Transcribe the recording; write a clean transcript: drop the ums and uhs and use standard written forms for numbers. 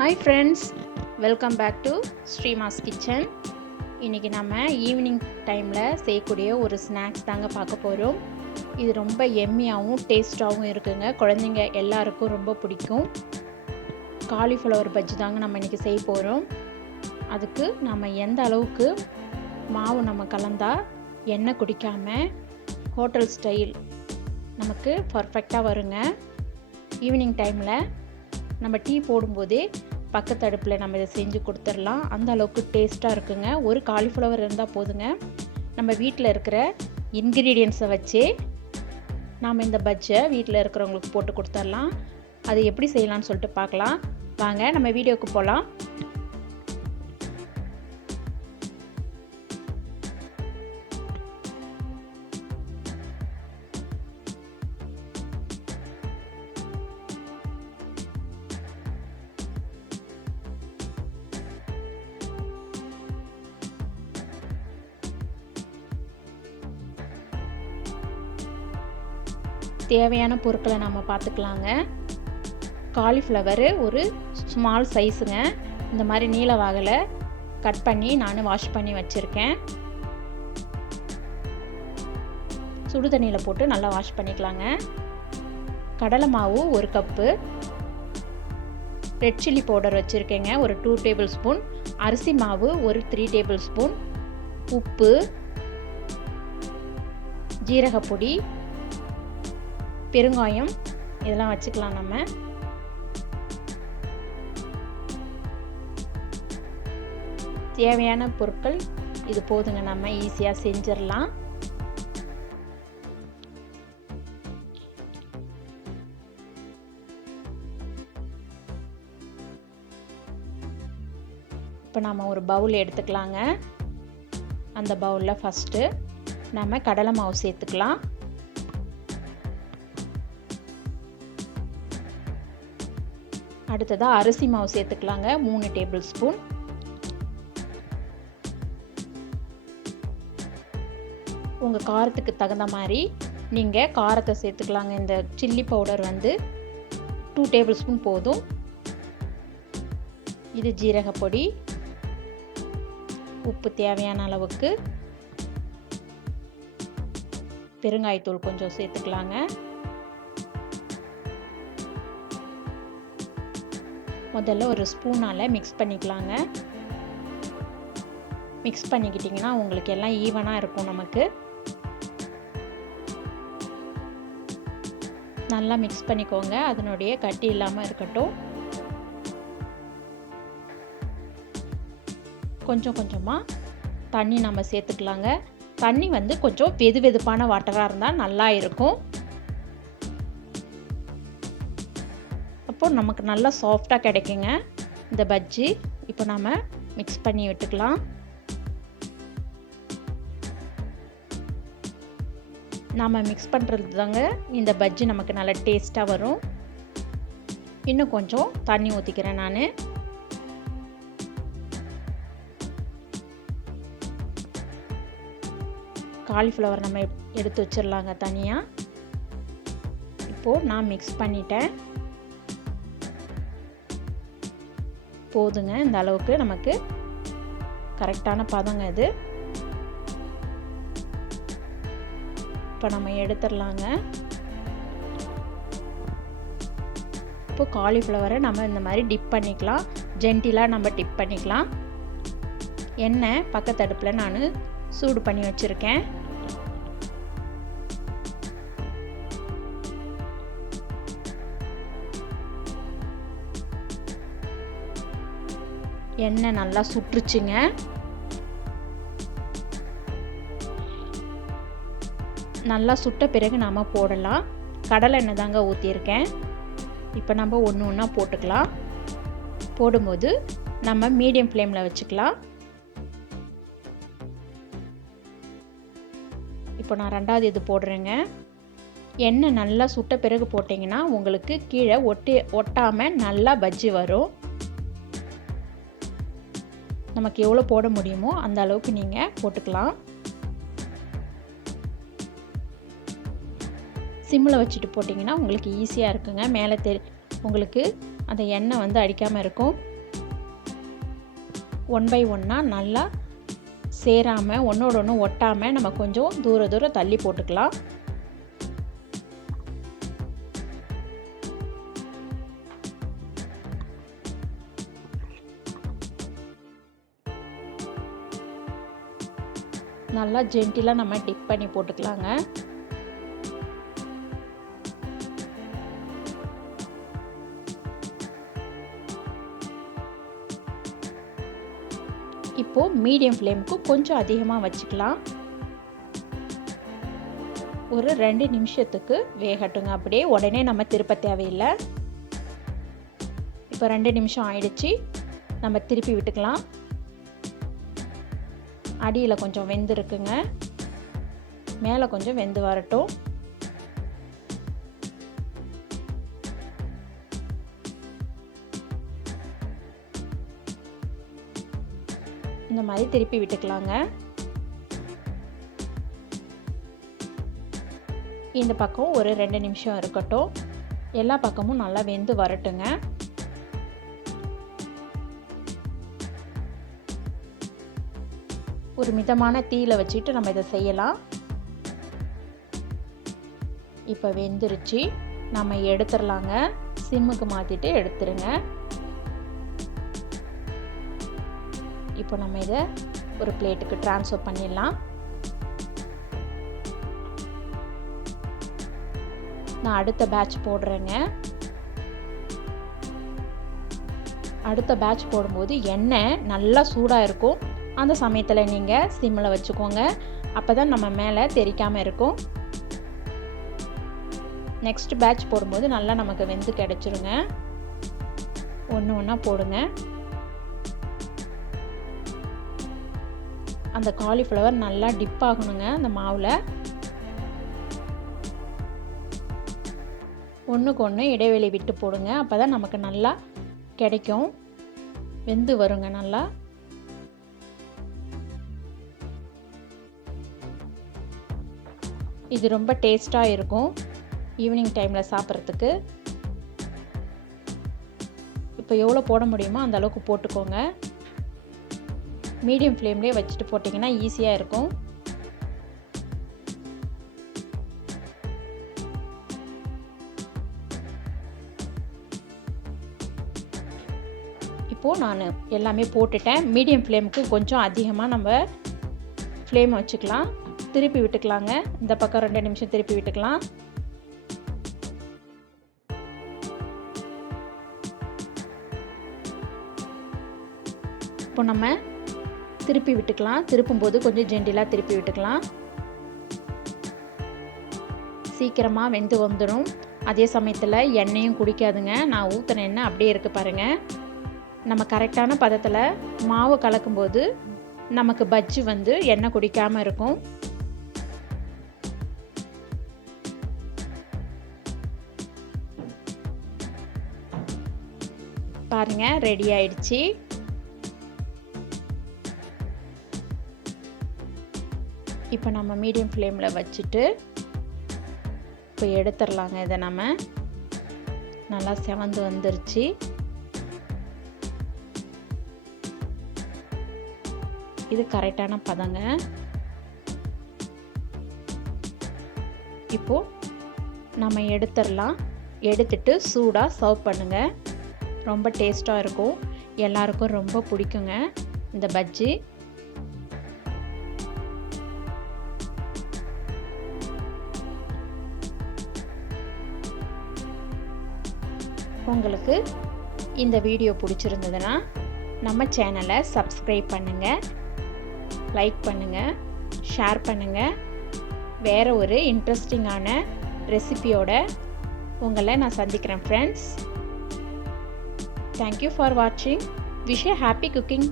Hi friends, welcome back to Sreema's kitchen. இன்றைக்கி நம்ம evening டைமில் செய்யக்கூடிய ஒரு ஸ்நாக்ஸ் தாங்க பார்க்க போகிறோம். இது ரொம்ப எம்மியாகவும் டேஸ்ட்டாகவும் இருக்குங்க. குழந்தைங்க எல்லாருக்கும் ரொம்ப பிடிக்கும். காலிஃப்ளவர் பஜ்ஜி தாங்க நம்ம இன்றைக்கி செய்ய போகிறோம். அதுக்கு நம்ம எந்த அளவுக்கு மாவு நம்ம கலந்தால் எண்ணெய் குடிக்காமல் ஹோட்டல் ஸ்டைல் நமக்கு பர்ஃபெக்டாக வருங்க. ஈவினிங் டைமில் நம்ம டீ போடும்போதே பக்கத்து அடுப்பில் நம்ம இதை செஞ்சு கொடுத்துடலாம். அந்த அளவுக்கு டேஸ்ட்டாக இருக்குங்க. ஒரு காலிஃப்ளவர் இருந்தால் போதுங்க. நம்ம வீட்டில் இருக்கிற இன்க்ரீடியன்ஸை வச்சே நாம் இந்த பஜ்ஜை வீட்டில் இருக்கிறவங்களுக்கு போட்டு கொடுத்துடலாம். அது எப்படி செய்யலாம்னு சொல்லிட்டு பார்க்கலாம். வாங்க நம்ம வீடியோவுக்கு போகலாம். தேவையான பொருட்களை நம்ம பார்த்துக்கலாங்க. காலிஃப்ளவரு ஒரு ஸ்மால் சைஸுங்க. இந்த மாதிரி நீல வாகலை கட் பண்ணி நான் வாஷ் பண்ணி வச்சுருக்கேன். சுடு தண்ணியில் போட்டு நல்லா வாஷ் பண்ணிக்கலாங்க. கடலை மாவு 1 கப்பு, ரெட் சில்லி பவுடர் வச்சுருக்கேங்க ஒரு 2 டேபிள் ஸ்பூன், அரிசி மாவு ஒரு 3 டேபிள் ஸ்பூன், உப்பு, ஜீரகப்பொடி, பெருங்காயம் இதெல்லாம் வச்சுக்கலாம். நம்ம தேவையான பொருட்கள் இது போதுங்க. நம்ம ஈஸியாக செஞ்சிடலாம். இப்போ நம்ம ஒரு பவுல் எடுத்துக்கலாங்க. அந்த பவுலில் ஃபஸ்ட்டு நம்ம கடலை மாவு சேர்த்துக்கலாம். அடுத்ததாக அரிசி மாவு சேர்த்துக்கலாங்க 3 டேபிள் ஸ்பூன். உங்கள் காரத்துக்கு தகுந்த மாதிரி நீங்கள் காரத்தை சேர்த்துக்கலாங்க. இந்த சில்லி பவுடர் வந்து 2 டேபிள் ஸ்பூன் போதும். இது ஜீரகப்பொடி, உப்பு தேவையான அளவுக்கு, பெருங்காயத்தூள் கொஞ்சம் சேர்த்துக்கலாங்க. முதல்ல ஒரு ஸ்பூனால் மிக்ஸ் பண்ணிக்கலாங்க. மிக்ஸ் பண்ணிக்கிட்டிங்கன்னா உங்களுக்கு எல்லாம் ஈவனாக இருக்கும். நமக்கு நல்லா மிக்ஸ் பண்ணிக்கோங்க. அதனுடைய கட்டி இல்லாமல் இருக்கட்டும். கொஞ்சம் கொஞ்சமாக தண்ணி நம்ம சேர்த்துக்கலாங்க. தண்ணி வந்து கொஞ்சம் வெது வெதுப்பான வாட்டராக இருந்தால் நல்லா இருக்கும். அப்போ நமக்கு நல்லா சாஃப்டாக கிடைக்குங்க இந்த பஜ்ஜி. இப்போ நம்ம மிக்ஸ் பண்ணி விட்டுக்கலாம். நாம் மிக்ஸ் பண்ணுறது தாங்க இந்த பஜ்ஜி நமக்கு நல்ல டேஸ்ட்டாக வரும். இன்னும் கொஞ்சம் தண்ணி ஊற்றிக்கிறேன் நான். காலிஃப்ளவர் நம்ம எடுத்து வச்சிடலாங்க தனியாக. இப்போது நான் மிக்ஸ் பண்ணிட்டேன். போதுங்க. இந்த அளவுக்கு நமக்கு கரெக்டான பதங்க இது. இப்போ நம்ம எடுத்துடலாங்க. இப்போ காலிஃப்ளவரை நம்ம இந்த மாதிரி டிப் பண்ணிக்கலாம். ஜென்டிலாக நம்ம டிப் பண்ணிக்கலாம். எண்ணெய் பக்கத்து அடுப்பில் நான் சூடு பண்ணி வச்சுருக்கேன். எண்ணெய் நல்லா சுற்றுச்சுங்க. நல்லா சுட்ட பிறகு நாம் போடலாம். கடலை எண்ணெய் தாங்க ஊற்றியிருக்கேன். இப்போ நம்ம ஒன்று ஒன்றா போட்டுக்கலாம். போடும்போது நம்ம மீடியம் ஃப்ளேமில் வச்சுக்கலாம். இப்போ நான் 2வது இது போடுறேங்க. எண்ணெய் நல்லா சுட்ட பிறகு போட்டிங்கன்னா உங்களுக்கு கீழே ஒட்டாமல் நல்லா பஜ்ஜி வரும். நமக்கு எவ்வளோ போட முடியுமோ அந்த அளவுக்கு நீங்கள் போட்டுக்கலாம். சிம்மில் வச்சுட்டு போட்டிங்கன்னா உங்களுக்கு ஈஸியாக இருக்குங்க. மேலே உங்களுக்கு அந்த எண்ணெய் வந்து அடிக்காமல் இருக்கும். ஒன் பை ஒன்னாக நல்லா சேராமல் ஒன்றோட ஒன்று ஒட்டாமல் நம்ம கொஞ்சம் தூரம் தள்ளி போட்டுக்கலாம். நல்லா ஜென்டிலாக நம்ம டிப் பண்ணி போட்டுக்கலாங்க. இப்போது மீடியம் ஃப்ளேமுக்கு கொஞ்சம் அதிகமாக வச்சுக்கலாம். ஒரு 2 நிமிஷத்துக்கு வேகட்டுங்க. அப்படியே உடனே நம்ம திருப்ப தேவையில்லை. இப்போ 2 நிமிஷம் ஆயிடுச்சு. நம்ம திருப்பி விட்டுக்கலாம். அடியில் கொஞ்சம் வெந்திருக்குங்க, மேலே கொஞ்சம் வெந்து வரட்டும். இந்த மாதிரி திருப்பி விட்டுக்கலாங்க. இந்த பக்கம் ஒரு 2 நிமிஷம் இருக்கட்டும். எல்லா பக்கமும் நல்லா வெந்து வரட்டுங்க. ஒரு மிதமான தீயில வச்சுட்டு நம்ம இதை செய்யலாம். இப்போ வெந்துருச்சு. நம்ம எடுத்துடலாங்க. சிம்முக்கு மாற்றிட்டு எடுத்துருங்க. இப்போ நம்ம இதை ஒரு பிளேட்டுக்கு ட்ரான்ஸ்ஃபர் பண்ணிடலாம். நான் அடுத்த பேட்ச் போடுறேங்க. அடுத்த பேட்ச் போடும்போது எண்ணெய் நல்லா சூடாக இருக்கும். அந்த சமயத்தில் நீங்கள் சிம்மில் வச்சுக்கோங்க. அப்போ தான் நம்ம மேலே தெறிக்காமல் இருக்கும். நெக்ஸ்ட் பேட்ச் போடும்போது நல்லா நமக்கு வெந்து கிடச்சிருங்க. ஒன்று ஒன்றா போடுங்க. அந்த காலிஃப்ளவர் நல்லா டிப் ஆகணுங்க அந்த மாவில். ஒன்றுக்கு ஒன்று இடைவெளி விட்டு போடுங்க. அப்போ தான் நமக்கு நல்லா கிடைக்கும், வெந்து வருங்க நல்லா. இது ரொம்ப டேஸ்ட்டாக இருக்கும் ஈவினிங் டைமில் சாப்பிட்றதுக்கு. இப்போ எவ்வளோ போட முடியுமோ அந்த அளவுக்கு போட்டுக்கோங்க. மீடியம் ஃப்ளேம்லேயே வச்சுட்டு போட்டிங்கன்னா ஈஸியாக இருக்கும். இப்போது நான் எல்லாமே போட்டுட்டேன். மீடியம் ஃப்ளேமுக்கு கொஞ்சம் அதிகமாக நம்ம ஃப்ளேம் வச்சுக்கலாம். திருப்பி விட்டுக்கலாங்க. இந்த பக்கம் 2 நிமிஷம் திருப்பி விட்டுக்கலாம். இப்போ நம்ம திருப்பி விட்டுக்கலாம். திருப்பும்போது கொஞ்சம் ஜென்டிலாக திருப்பி விட்டுக்கலாம். சீக்கிரமாக வெந்து வந்துடும். அதே சமயத்தில் எண்ணெயும் குடிக்காதுங்க. நான் ஊற்றின எண்ணெய் அப்படியே இருக்குது பாருங்கள். நம்ம கரெக்டான பதத்தில் மாவு கலக்கும்போது நமக்கு பஜ்ஜி வந்து எண்ணெய் குடிக்காமல் இருக்கும். பாருங்க, ரெடி ஆயிடுச்சு. இப்போ நம்ம மீடியம் ஃப்ளேமில் வச்சுட்டு இப்போ எடுத்துடலாங்க. இதை நம்ம நல்லா செவந்து வந்துருச்சு. இது கரெக்டான பதங்க. இப்போது நம்ம எடுத்துடலாம். எடுத்துட்டு சூடாக சர்வ் பண்ணுங்கள். ரொம்ப டேஸ்ட்டாக இருக்கும். எல்லாருக்கும் ரொம்ப பிடிக்குங்க இந்த பஜ்ஜி. உங்களுக்கு இந்த வீடியோ பிடிச்சிருந்ததுன்னா நம்ம சேனலை சப்ஸ்கிரைப் பண்ணுங்கள், லைக் பண்ணுங்கள், ஷேர் பண்ணுங்கள். வேறு ஒரு இன்ட்ரெஸ்டிங்கான ரெசிபியோட உங்களை நான் சந்திக்கிறேன் ஃப்ரெண்ட்ஸ். தேங்க்யூ ஃபார் வாட்சிங். விஷ் எ ஹாப்பி குக்கிங்.